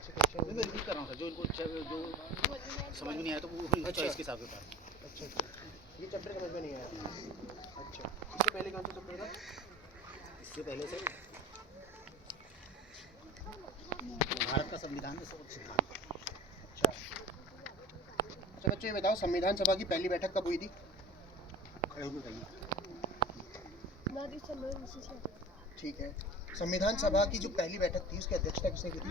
से क्वेश्चन मैं रिपीट कर रहा हूँ सर, जो इनको जो समझ में नहीं आया तो वो अच्छा। चॉइस के हिसाब से था। अच्छा अच्छा, ये चैप्टर समझ में नहीं आया। अच्छा, इससे पहले कौन सा चैप्टर था? इससे पहले सर भारत का संविधान में सर्वोच्च सिद्धांत। अच्छा अच्छा बच्चों, ये बताओ संविधान सभा की पहली बैठक कब हुई थी? खड़े होकर कहिए। ठीक है, संविधान सभा की जो पहली बैठक थी उसकी अध्यक्षता किसने की थी?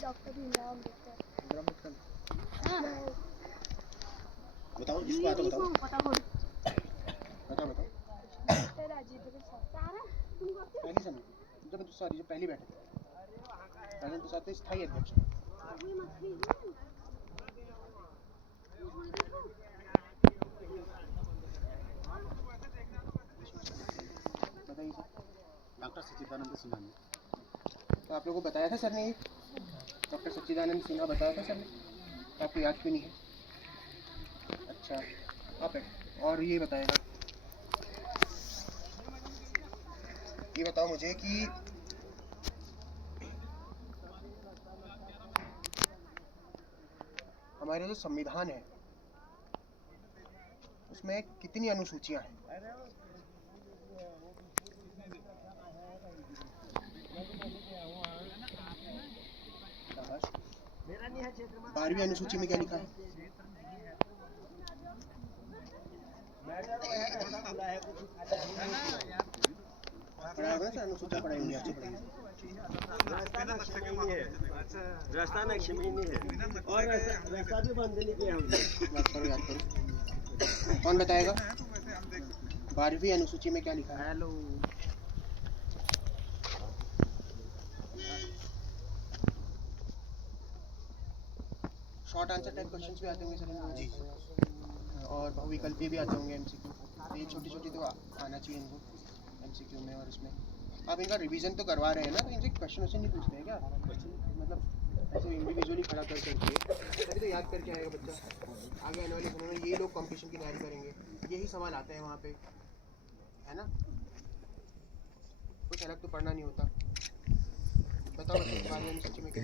डॉक्टर भीमराव अम्बेडकर। बताओ जिसको आता बताओ। बताओ बताओ। राजेंद्र प्रसाद। पहली समिति जब सॉरी जो पहली बैठक राजेंद्र प्रसाद थे स्थायी अध्यक्ष। बताइए सर। डॉक्टर सच्चिदानंद सिन्हा ने। तो आप लोगों को बताया था सर ने, ये डॉक्टर सच्चिदानंद सिन्हा बताया था सर ने, तो आपको याद क्यों नहीं है? अच्छा आप और ये बताएगा, ये बताओ मुझे कि हमारे जो संविधान है उसमें कितनी अनुसूचियां हैं? शाबाश। 12वीं अनुसूची में क्या लिखा है? पढ़ा होगा सर, अनुसूचियां पढ़ाई होंगी अच्छी पढ़ाई। रास्ता नक्शे में है और रास्ता भी बंद नहीं किया हमने। याद करो याद करो। कौन बताएगा 12वीं अनुसूची में क्या लिखा है? Hello. Short answer type questions भी आते होंगे सर जी और बहुविकल्पीय भी आते होंगे एमसीक्यू। तो ये छोटी छोटी तो आना चाहिए इनको एमसीक्यू में। और इसमें आप इनका रिवीजन तो करवा रहे हैं ना, तो इनसे क्वेश्चन वैसे नहीं पूछते हैं क्या? मतलब ऐसे इंडिविजुअली खड़ा कर करके तभी तो याद करके आएगा बच्चा। आगे आने वाले समय में ये लोग कंपटीशन की तैयारी करेंगे, यही सवाल आते हैं वहाँ पे, है ना? कुछ अलग तो पढ़ना नहीं होता। बताओ बच्चों 12वीं अनुसूची में क्या?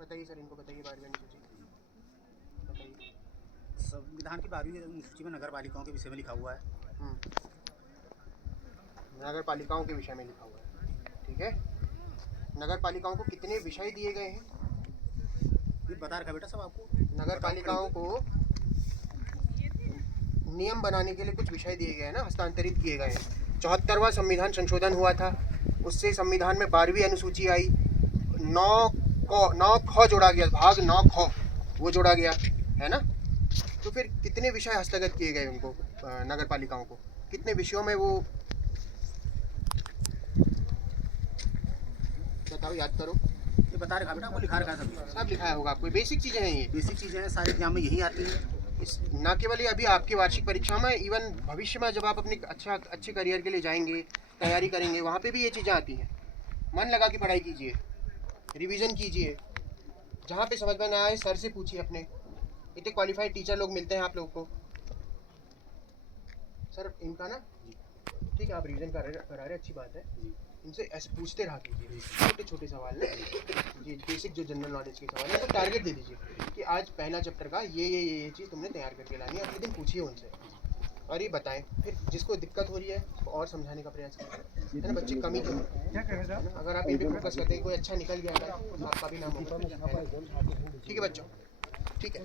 बताइए सर, इनको बताइए 12वीं अनुसूची बताइए। संविधान की 12वीं अनुसूची में नगर पालिकाओं के विषय में लिखा हुआ है। नगर पालिकाओं के विषय में लिखा हुआ है, ठीक है। नगर पालिकाओं को कितने विषय दिए गए हैं? ये बता रखा बेटा सब आपको। नगर पालिकाओं को नियम बनाने के लिए कुछ विषय दिए गए हैं ना, हस्तांतरित किए गए हैं। 74वां संविधान संशोधन हुआ था, उससे संविधान में 12वीं अनुसूची आई। 9 ख जोड़ा गया, भाग 9 ख वो जोड़ा गया, है ना? तो फिर कितने विषय हस्तगत किए गए उनको, नगर पालिकाओं को कितने विषयों में वो बताओ, याद करो। ये बता रखा बेटा, आपको लिखा रखा है सब लिखाया होगा, कोई बेसिक चीज़ें हैं ये। बेसिक चीज़ें हैं, सारे एग्जाम में यही आती हैं। इस ना केवल ये अभी आपकी वार्षिक परीक्षा में, इवन भविष्य में जब आप अपने अच्छे करियर के लिए जाएंगे, तैयारी करेंगे, वहाँ पे भी ये चीज़ें आती हैं। मन लगा के पढ़ाई कीजिए, रिवीजन कीजिए, जहाँ पे समझ में ना आए सर से पूछिए अपने। इतने क्वालिफाइड टीचर लोग मिलते हैं आप लोग को। सर इनका ना ठीक है, आप रिवीजन करा रहे अच्छी बात है। इनसे ऐसे पूछते रहा कीजिए, छोटे छोटे सवाल ना, जी बेसिक जो जनरल नॉलेज के सवाल है तो टारगेट दे दीजिए कि आज पहला चैप्टर का ये चीज़ तुमने तैयार करके लानी है। अगले दिन पूछिए उनसे और ये बताएं, फिर जिसको दिक्कत हो रही है उसको और समझाने का प्रयास करें, है ना? बच्चे कमी क्यों, अगर आप इन पे फोकस करते हैं कोई अच्छा निकल गया है तो आपका भी नाम होगा, ठीक है बच्चों? ठीक है।